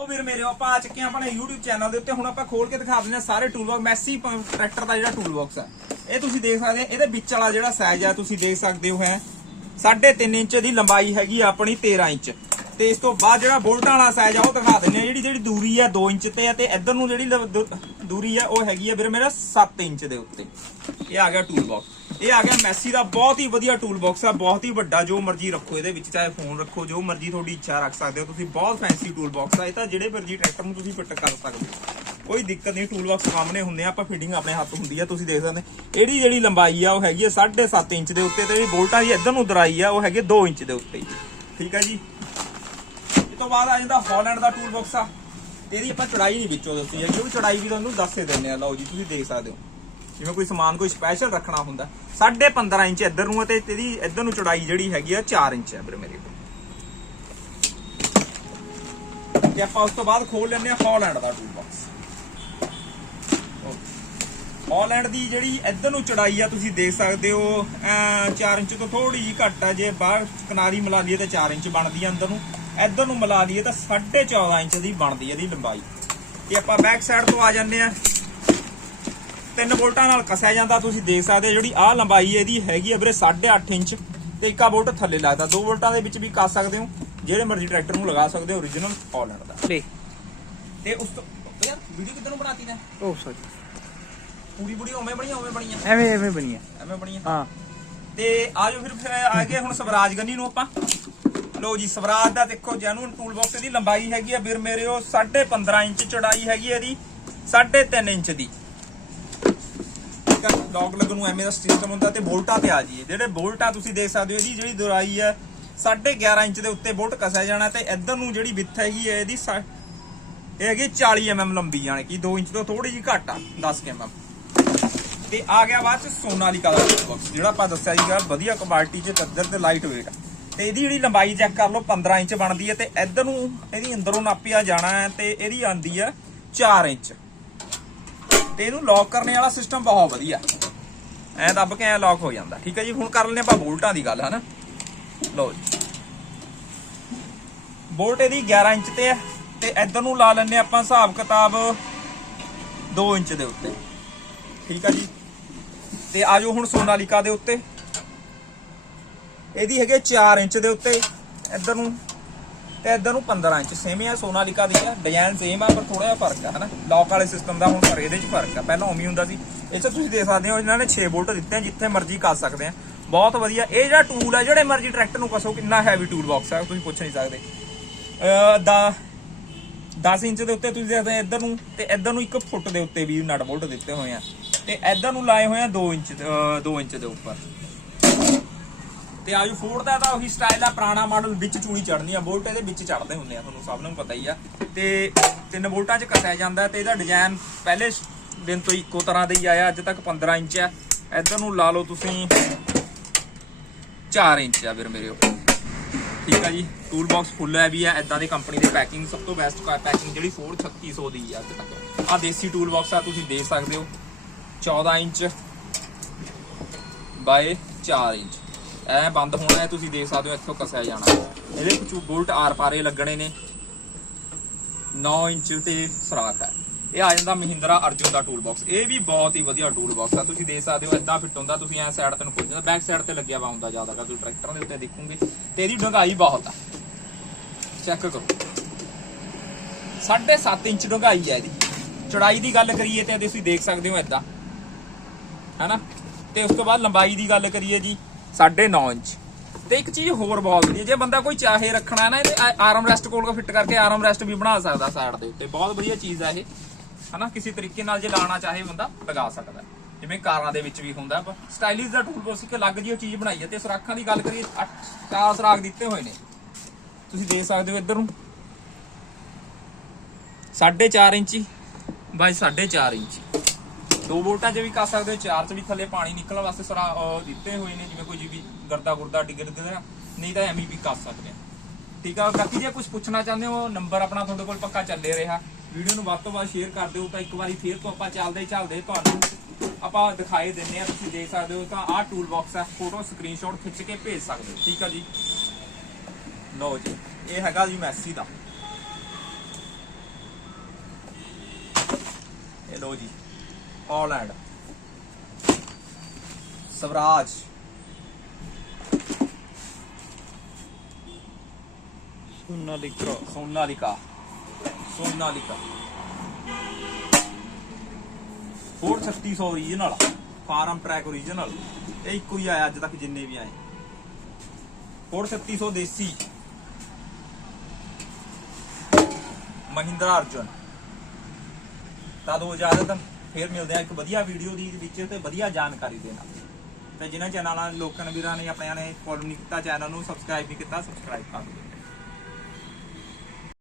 ਉਹ ਵੀਰ ਮੇਰੇ, ਆਪਾਂ ਆ ਚੁੱਕੇ ਹਾਂ ਆਪਣੇ YouTube ਚੈਨਲ ਦੇ ਉੱਤੇ। ਹੁਣ ਆਪਾਂ ਖੋਲ ਕੇ ਦਿਖਾ ਦਿੰਦੇ ਹਾਂ ਸਾਰੇ ਟੂਲ ਬਾਕਸ ਮੈਸੀ ਟਰੈਕਟਰ ਦਾ ਜਿਹੜਾ ਟੂਲ ਬਾਕਸ ਹੈ ਇਹ ਤੁਸੀਂ ਦੇਖ ਸਕਦੇ ਹੋ। ਇਹਦੇ ਵਿੱਚ ਵਾਲਾ ਜਿਹੜਾ ਸਾਈਜ਼ ਆ, ਤੁਸੀਂ ਦੇਖ ਸਕਦੇ ਹੋ ਹੈ। 3.5 ਇੰਚ ਦੀ ਲੰਬਾਈ ਹੈਗੀ ਆਪਣੀ 13 ਇੰਚ। ਤੇ ਇਸ ਤੋਂ ਬਾਅਦ ਜਿਹੜਾ ਬੋਲਟਾਂ ਵਾਲਾ ਸਾਈਜ਼ ਆ, ਉਹ ਦਿਖਾ ਦਿੰਦੇ ਆ ਜਿਹੜੀ ਜਿਹੜੀ ਦੂਰੀ ਆ 2 ਇੰਚ ਤੇ ਆ। ਤੇ ਇੱਧਰ ਨੂੰ ਜਿਹੜੀ ਦੂਰੀ ਆ, ਉਹ ਹੈਗੀ ਆ ਵੀਰ ਮੇਰਾ 7 ਇੰਚ ਦੇ ਉੱਤੇ। ਇਹ ਆ ਗਿਆ ਟੂਲ ਬਾਕਸ ਇਹ ਆ ਗਿਆ ਮੈਸੀ ਦਾ ਬਹੁਤ ਹੀ ਵਧੀਆ ਟੂਲ ਬਾਕਸ ਆ, ਬਹੁਤ ਹੀ ਵੱਡਾ, ਜੋ ਮਰਜ਼ੀ ਰੱਖੋ ਇਹਦੇ ਵਿੱਚ, ਚਾਹੇ ਫੋਨ ਰੱਖੋ, ਜੋ ਮਰਜ਼ੀ ਤੁਹਾਡੀ ਇੱਛਾ ਰੱਖ ਸਕਦੇ ਹੋ, ਤੁਸੀਂ ਬਹੁਤ ਫੈਂਸੀ ਟੂਲ ਬਾਕਸ ਆ, ਇਹ ਤਾਂ ਜਿਹੜੇ ਮਰਜ਼ੀ ਟਰੈਕਟਰ ਨੂੰ ਤੁਸੀਂ ਫਿੱਟ ਕਰ ਸਕਦੇ ਹੋ। ਕੋਈ ਦਿੱਕਤ ਨਹੀਂ ਟੂਲ ਬਾਕਸ ਸਾਹਮਣੇ ਹੁੰਦੇ ਆ, ਆਪਾਂ ਫਿਟਿੰਗ ਆਪਣੇ ਹੱਥ ਹੁੰਦੀ ਆ, ਤੁਸੀਂ ਦੇਖ ਸਕਦੇ ਹੋ। ਇਹਦੀ ਜਿਹੜੀ ਲੰਬਾਈ ਆ, ਉਹ ਹੈਗੀ ਆ 7.5 ਇੰਚ ਦੇ ਉੱਤੇ, ਤੇ ਜਿਹੜੀ ਬੋਲਟਾਂ ਦੀ ਇੱਧਰ ਨੂੰ ਦਰਾਈ ਆ, ਉਹ ਹੈਗੀ 2 ਇੰਚ ਦੇ ਉੱਤੇ। ਠੀਕ ਆ ਜੀ? ਇਹ ਤੋਂ ਬਾਅਦ ਆ ਜਾਂਦਾ ਹਾਲੈਂਡ ਦਾ ਟੂਲ ਬਾਕਸ ਆ। ਇਹਦੀ ਆਪਾਂ ਚੜਾਈ ਨਹੀਂ ਵਿੱਚੋਂ ਦੱਸੀ ਹੈ ਕਿਉਂਕਿ ਚੜਾਈ ਵੀ ਤੁਹਾਨੂੰ ਦੱਸ ਹੀ ਦਿੰਦੇ ਆ। ਲਓ ਜੀ, ਤੁਸੀਂ ਦੇਖ ਸਕਦੇ ਹੋ। ਜਿਵੇਂ ਕੋਈ ਸਮਾਨ ਕੋਈ ਸਪੈਸ਼ਲ ਰੱਖਣਾ ਹੁੰਦਾ 15.5 ਇੰਚ ਇੱਧਰ ਨੂੰ ਤੇ ਇਹਦੀ ਇੱਧਰ ਨੂੰ ਚੜਾਈ ਜਿਹੜੀ ਹੈਗੀ ਆ 4 ਇੰਚ ਹੈ ਵੀਰੇ ਮੇਰੇ ਕੋਲ। ਤੇ ਆਪਾਂ ਉਸ ਤੋਂ ਬਾਅਦ ਖੋਲ ਲੈਂਦੇ ਆ ਹਾਲੈਂਡ ਦਾ ਟੂਲ ਬਾਕਸ ਹਾਲੈਂਡ ਦੀ ਜਿਹੜੀ ਇੱਧਰ ਨੂੰ ਚੜਾਈ ਆ, ਤੁਸੀਂ ਦੇਖ ਸਕਦੇ ਹੋ 4 ਇੰਚ ਤੋਂ ਥੋੜੀ ਜਿਹੀ ਘੱਟ ਆ, ਜੇ ਬਾਹਰ ਕਿਨਾਰੀ ਮਿਲਾ ਲਈਏ ਤਾਂ 4 ਇੰਚ ਬਣਦੀ ਆ ਅੰਦਰ ਨੂੰ, ਇੱਧਰ ਨੂੰ ਮਿਲਾ ਲਈਏ ਤਾਂ 14.5 ਇੰਚ ਦੀ ਬਣਦੀ ਆ ਇਹਦੀ ਲੰਬਾਈ। ਤੇ ਆਪਾਂ ਬੈਕ ਸਾਈਡ ਤੋਂ ਆ ਜਾਂਦੇ ਆ ਤਿੰਨ ਵੋਲਟਾਂ ਨਾਲ ਕਸਿਆ ਜਾਂਦਾ ਤੁਸੀਂ ਦੇਖ ਸਕਦੇ ਹੋ ਜਿਹੜੀ ਆਹ ਲੰਬਾਈ ਇਹਦੀ ਹੈਗੀ ਆ ਵੀਰੇ 8.5 ਇੰਚ ਤੇ ਇੱਕਾ ਵੋਲਟ ਥੱਲੇ ਲੱਗਦਾ। 2 ਵੋਲਟਾਂ ਦੇ ਵਿੱਚ ਵੀ ਕੱਸ ਸਕਦੇ ਹੋ ਜਿਹੜੇ ਮਰਜ਼ੀ ਟਰੈਕਟਰ ਨੂੰ ਲਗਾ ਸਕਦੇ ਹੋ origignal ਹਾਲੈਂਡ ਦਾ। ਲੈ ਤੇ ਉਸ ਤੋਂ ਯਾਰ ਵੀਡੀਓ ਨੂੰ ਬਣਾਤੀ ਨੇ? ਉਹ ਸੋਚ ਪੂਰੀ ਪੂਰੀ ਉਵੇਂ ਬਣੀਆਂ ਉਵੇਂ ਬਣੀਆਂ ਐਵੇਂ ਐਵੇਂ ਬਣੀਆ ਐਵੇਂ ਬਣੀਆਂ ਹਾਂ। ਤੇ ਆਜੋ ਫਿਰ ਫਿਰ ਆ ਗਏ ਹੁਣ ਸਵਰਾਜ ਗੰਨੀ ਨੂੰ ਆਪਾਂ। ਲਓ ਜੀ ਸਵਰਾਜ ਦਾ ਦੇਖੋ ਜੈਨੂਨ ਟੂਲ ਬਾਕਸ ਦੀ ਲੰਬਾਈ ਹੈਗੀ ਆ ਵੀਰ ਮੇਰੇ ਉਹ 15.5 ਇੰਚ ਚੌੜਾਈ ਹੈਗੀ ਇਹਦੀ 3.5 ਇੰਚ ਦੀ। ਲੌਕ ਲੱਗਣ ਨੂੰ ਐਵੇਂ ਦਾ ਸਿਸਟਮ ਹੁੰਦਾ ਤੇ ਬੋਲਟਾਂ ਤੇ ਆ ਜਾਈਏ। ਜਿਹੜੇ ਬੋਲਟਾਂ ਤੁਸੀਂ ਦੇਖ ਸਕਦੇ ਹੋ ਇਹਦੀ ਜਿਹੜੀ ਦੁਰਾਈ ਹੈ 11.5 ਇੰਚ ਦੇ ਉੱਤੇ ਬੋਲਟ ਕਸਿਆ ਜਾਣਾ ਤੇ ਇੱਧਰ ਨੂੰ ਜਿਹੜੀ ਵਿੱਥ ਹੈਗੀ ਹੈ, ਇਹਦੀ ਇਹ ਹੈਗੀ 40 mm ਲੰਬੀ, ਯਾਨੀ ਕਿ 2 ਇੰਚ ਤੋਂ ਥੋੜੀ ਜਿਹੀ ਘੱਟ ਆ 10 mm ਤੇ ਆ ਗਿਆ ਬਾਅਦ ਚ ਸੋਨਾਲੀਕਾ ਦਾ ਬਾਕਸ ਜਿਹੜਾ ਆਪਾਂ ਦੱਸਿਆ ਸੀਗਾ, ਵਧੀਆ ਕੁਆਲਿਟੀ ਚ ਚੱਦਰ ਤੇ ਲਾਈਟ weight ਤੇ ਇਹਦੀ ਜਿਹੜੀ ਲੰਬਾਈ ਚੈੱਕ ਕਰ ਲਓ 15 ਇੰਚ ਬਣਦੀ ਹੈ ਤੇ ਇੱਧਰ ਨੂੰ ਇਹਦੀ ਅੰਦਰੋਂ ਨਾਪਿਆ ਜਾਣਾ ਹੈ ਤੇ ਇਹਦੀ ਆਂਦੀ ਹੈ 4 ਇੰਚ। ਤੇ ਇਹਨੂੰ ਲੌਕ ਕਰਨ ਵਾਲਾ ਸਿਸਟਮ ਬਹੁਤ ਵਧੀਆ। ਐ ਦੱਬ ਕੇ ਐ ਲੌਕ ਹੋ ਜਾਂਦਾ। ਠੀਕ ਹੈ ਜੀ, ਹੁਣ ਕਰ ਲੈਂਦੇ ਆਪਾਂ ਬੋਲਟਾਂ ਦੀ ਗੱਲ, ਹਨਾ? ਲਓ ਜੀ। ਬੋਲਟ ਇਹਦੀ 11 ਇੰਚ ਤੇ ਹੈ ਤੇ ਇੱਧਰ ਨੂੰ ਲਾ ਲੈਂਦੇ ਆਪਾਂ ਹਿਸਾਬ ਕਿਤਾਬ 2 ਇੰਚ ਦੇ ਉੱਤੇ। ਠੀਕ ਆ ਜੀ? ਤੇ ਆਜੋ ਹੁਣ ਸੋਨਾਲੀਕਾ ਦੇ ਉੱਤੇ। ਇਹਦੀ ਹੈਗੇ 4 ਇੰਚ ਦੇ ਉੱਤੇ। ਇੱਧਰ ਨੂੰ ਤੇ ਇੱਧਰ ਨੂੰ 15 ਇੰਚ ਸੇਮ ਹੀ ਆ, ਸੋਨਾਲੀਕਾ ਦੀ ਆ ਡਿਜ਼ਾਈਨ ਸੇਮ ਆ, ਪਰ ਥੋੜਾ ਜਿਹਾ ਫ਼ਰਕ ਆ, ਹਨਾ? ਲੌਕ ਵਾਲੇ ਸਿਸਟਮ ਦਾ ਹੁਣ ਪਰ ਇਹਦੇ 'ਚ ਫ਼ਰਕ ਆ। ਪਹਿਲਾਂ ਉਵੇਂ ਹੁੰਦਾ ਸੀ। ਇਹ 'ਚ ਤੁਸੀਂ ਦੇਖ ਸਕਦੇ ਹੋ, ਇਹਨਾਂ ਨੇ 6 ਵੋਲਟ ਦਿੱਤੇ ਆ, ਜਿੱਥੇ ਮਰਜ਼ੀ ਕਰ ਸਕਦੇ ਆ। ਬਹੁਤ ਵਧੀਆ। ਇਹ ਜਿਹੜਾ ਟੂਲ ਆ, ਜਿਹੜੇ ਮਰਜ਼ੀ ਟਰੈਕਟਰ ਨੂੰ ਕਸੋ, ਕਿੰਨਾ ਹੈਵੀ ਟੂਲ ਬਾਕਸ ਆ, ਤੁਸੀਂ ਪੁੱਛ ਨਹੀਂ ਸਕਦੇ। ਅਹ, ਦਾ 10 ਇੰਚ ਦੇ ਉੱਤੇ ਤੁਸੀਂ ਦੇਖਦੇ ਇੱਧਰ ਨੂੰ, ਤੇ ਇੱਧਰ ਨੂੰ 1 ਫੁੱਟ ਦੇ ਉੱਤੇ ਵੀ ਨਟ ਬੋਲਟ ਦਿੱਤੇ ਹੋਏ ਆ। ਤੇ ਇੱਧਰ ਨੂੰ ਲਾਏ ਹੋਏ ਆ 2 ਇੰਚ 2 ਇੰਚ ਦੇ ਉੱਪਰ। ਤੇ ਆਜੂ ਫੋਰਡ ਦਾ ਤਾਂ ਉਹੀ ਸਟਾਈਲ ਆ, ਪੁਰਾਣਾ ਮਾਡਲ ਵਿੱਚ ਚੂੜੀ ਚੜਨੀ ਆ, ਬੋਲਟ ਇਹਦੇ ਵਿੱਚ ਚੜਦੇ ਹੁੰਦੇ ਆ, ਤੁਹਾਨੂੰ ਸਭ ਨੂੰ ਪਤਾ ਹੀ ਆ। ਤੇ ਤਿੰਨ ਬੋਲਟਾਂ 'ਚ ਕੱਸਿਆ ਜਾਂਦਾ ਤੇ ਇਹਦਾ ਡਿਜ਼ਾਈਨ ਪਹਿਲੇ ਦਿਨ ਤੋਂ ਇੱਕੋ ਤਰ੍ਹਾਂ ਦਾ ਹੀ ਆਇਆ, ਅੱਜ ਤੱਕ 15 ਇੰਚ ਆ। ਇੱਧਰ ਨੂੰ ਲਾ ਲਓ ਤੁਸੀਂ 4 ਇੰਚ ਆ ਵੀਰ ਮੇਰੇ ਉਹ। ਠੀਕ ਆ ਜੀ ਟੂਲ ਬਾਕਸ ਫੁੱਲ ਹੈ ਵੀ ਆ ਇਦਾਂ ਦੇ ਕੰਪਨੀ ਦੀ ਪੈਕਿੰਗ ਸਭ ਤੋਂ ਬੈਸਟ ਪੈਕਿੰਗ ਜਿਹੜੀ 43600 ਦੀ ਆ ਅੱਜ ਤੱਕ। ਆ ਦੇਸੀ ਟੂਲ ਬਾਕਸ ਆ, ਤੁਸੀਂ ਦੇਖ ਸਕਦੇ ਹੋ 14 ਇੰਚ ਬਾਏ 4 ਇੰਚ। ਐ ਬੰਦ ਹੋਣਾ ਹੈ, ਤੁਸੀਂ ਦੇਖ ਸਕਦੇ ਹੋ, ਇੱਥੋਂ ਕਸਿਆ ਜਾਣਾ ਇਹਦੇ ਵਿੱਚ ਬੋਲਟ ਆਰ ਪਾਰੇ ਲੱਗਣੇ ਨੇ। 9 ਇੰਚ ਤੇ ਸਰਾਖ ਹੈ। ਇਹ ਆ ਜਾਂਦਾ ਮਹਿੰਦਰਾ ਅਰਜੁਨ ਦਾ ਟੂਲ ਬਾਕਸ ਇਹ ਵੀ ਬਹੁਤ ਹੀ ਵਧੀਆ ਟੂਲ ਬਾਕਸ ਆ। ਤੁਸੀਂ ਦੇਖ ਸਕਦੇ ਹੋ ਇਦਾਂ ਫਿੱਟ ਹੁੰਦਾ, ਤੁਸੀਂ ਐ ਸਾਈਡ ਤੇ ਨੂੰ ਖੁੱਲ ਜਾਂਦਾ। ਬੈਕ ਸਾਈਡ ਤੇ ਲੱਗਿਆ ਵਾ ਹੁੰਦਾ ਜ਼ਿਆਦਾ ਕਰ ਤੁਸੀਂ ਟਰੈਕਟਰਾਂ ਦੇ ਉੱਤੇ ਦੇਖੋਗੇ। ਤੇ ਇਹਦੀ ਡੂੰਘਾਈ ਬਹੁਤ ਆ। ਚੈੱਕ ਕਰੋ। 7.5 ਇੰਚ ਡੂੰਘਾਈ ਹੈ ਇਹਦੀ। ਚੜਾਈ ਦੀ ਗੱਲ ਕਰੀਏ ਤੇ ਤੁਸੀਂ ਦੇਖ ਸਕਦੇ ਹੋ ਇਦਾਂ ਹੈਨਾ? ਤੇ ਉਸ ਤੋਂ ਬਾਅਦ ਲੰਬਾਈ ਦੀ ਗੱਲ ਕਰੀਏ ਜੀ। 9.5 ਇੰਚ। ਤੇ ਇੱਕ ਚੀਜ਼ ਹੋਰ ਬਹੁਤ ਵਧੀਆ, ਜੇ ਬੰਦਾ ਕੋਈ ਚਾਹੇ ਰੱਖਣਾ ਨਾ, ਇਹਦੇ ਆਰਮ ਰੈਸਟ ਕੋਲ ਕੋ ਫਿੱਟ ਕਰਕੇ ਆਰਮ ਰੈਸਟ ਵੀ ਬਣਾ ਸਕਦਾ ਸਾਈਡ ਦੇ ਉੱਤੇ। ਬਹੁਤ ਵਧੀਆ ਚੀਜ਼ ਆ ਇਹ। ਹਨਾ, ਕਿਸੇ ਤਰੀਕੇ ਨਾਲ ਜੇ ਲਾਣਾ ਚਾਹੇ ਬੰਦਾ, ਲਗਾ ਸਕਦਾ। ਜਿਵੇਂ ਕਾਰਾਂ ਦੇ ਵਿੱਚ ਵੀ ਹੁੰਦਾ ਸਟਾਈਲਿਸ਼ ਦਾ ਟੂਲ ਬੋਸ ਇੱਕ ਅਲੱਗ ਜਿਹੀ ਉਹ ਚੀਜ਼ ਬਣਾਈ ਹੈ ਤੇ ਸੁਰਾਖਾਂ ਦੀ ਗੱਲ ਕਰੀਏ 8 ਚਾਰ ਸੁਰਾਖ ਦਿੱਤੇ ਹੋਏ ਨੇ। ਤੁਸੀਂ ਦੇਖ ਸਕਦੇ ਹੋ ਇੱਧਰ ਨੂੰ। 4.5 ਇੰਚੀ ਬਾਈ 4.5 ਇੰਚੀ। ਦੋ ਵੋਲਟਾਂ 'ਚ ਵੀ ਕਰ ਸਕਦੇ ਹੋ, ਚਾਰ 'ਚ ਵੀ ਥੱਲੇ ਪਾਣੀ ਨਿਕਲਣ ਵਾਸਤੇ ਸਰਾ ਦਿੱਤੇ ਹੋਏ ਨੇ, ਜਿਵੇਂ ਕੋਈ ਜੀ ਵੀ ਗਰਦਾ ਗੁਰਦਾ ਡਿੱਗ ਡਿੱਗਦਾ ਨਹੀਂ ਤਾਂ ਐਵੇਂ ਵੀ ਕਰ ਸਕਦੇ ਆ ਠੀਕ ਆ, ਬਾਕੀ ਜੇ ਕੁਝ ਪੁੱਛਣਾ ਚਾਹੁੰਦੇ ਹੋ, ਨੰਬਰ ਆਪਣਾ ਤੁਹਾਡੇ ਕੋਲ ਪੱਕਾ ਚੱਲੇ ਰਿਹਾ। ਵੀਡੀਓ ਨੂੰ ਵੱਧ ਤੋਂ ਵੱਧ ਸ਼ੇਅਰ ਕਰ ਦਿਓ, ਤਾਂ ਇੱਕ ਵਾਰੀ ਫੇਰ ਤੋਂ ਆਪਾਂ ਚੱਲਦੇ ਚੱਲਦੇ ਤੁਹਾਨੂੰ ਆਪਾਂ ਦਿਖਾਈ ਦਿੰਨੇ ਆ ਤੁਸੀਂ ਦੇਖ ਸਕਦੇ ਹੋ ਤਾਂ ਆਹ ਟੂਲ ਬਾਕਸ ਹੈ ਫੋਟੋ ਸਕਰੀਨਸ਼ਾਟ ਖਿੱਚ ਕੇ ਭੇਜ ਸਕਦੇ ਹੋ। ਠੀਕ ਆ ਜੀ। ਲਓ ਜੀ, ਇਹ ਹੈਗਾ ਜੀ ਮੈਸੀ ਦਾ। ਇਹ ਲਓ ਜੀ। ਹਾਲੈਂਡ ਸਵਰਾਜ ਸੋਨਾਲੀਕਾ ਸੋਨਾਲਿਕਾ ਸੋਨਾਲਿਕਾ ਹੋਰ 3600 ਓਰੀਜਨਲ ਫਾਰਮ ਟਰੈਕ ਓਰੀਜਨਲ ਇਹ ਇੱਕੋ ਹੀ ਆਇਆ ਅੱਜ ਤੱਕ ਜਿੰਨੇ ਵੀ ਆਏ ਹੋਰ 3600 ਦੇਸੀ ਮਹਿੰਦਰਾ ਅਰਜੁਨ ਤਾਂ ਦੋ ਇਜਾਜ਼ਤ ਫੇਰ ਮਿਲਦੇ ਆ ਇੱਕ ਵਧੀਆ ਵੀਡੀਓ ਦੀ ਵਿੱਚ ਤੇ ਵਧੀਆ ਜਾਣਕਾਰੀ ਦੇ ਨਾਲ ਤੇ ਜਿਨ੍ਹਾਂ ਚੈਨਲਾਂ ਲੋਕਾਂ ਵੀਰਾਂ ਨੇ ਆਪਣਿਆਂ ਨੇ ਫੋਲੋ ਨਹੀਂ ਕੀਤਾ, ਚੈਨਲ ਨੂੰ ਸਬਸਕ੍ਰਾਈਬ ਨਹੀਂ ਕੀਤਾ ਸਬਸਕ੍ਰਾਈਬ ਕਰ ਦਿਓ।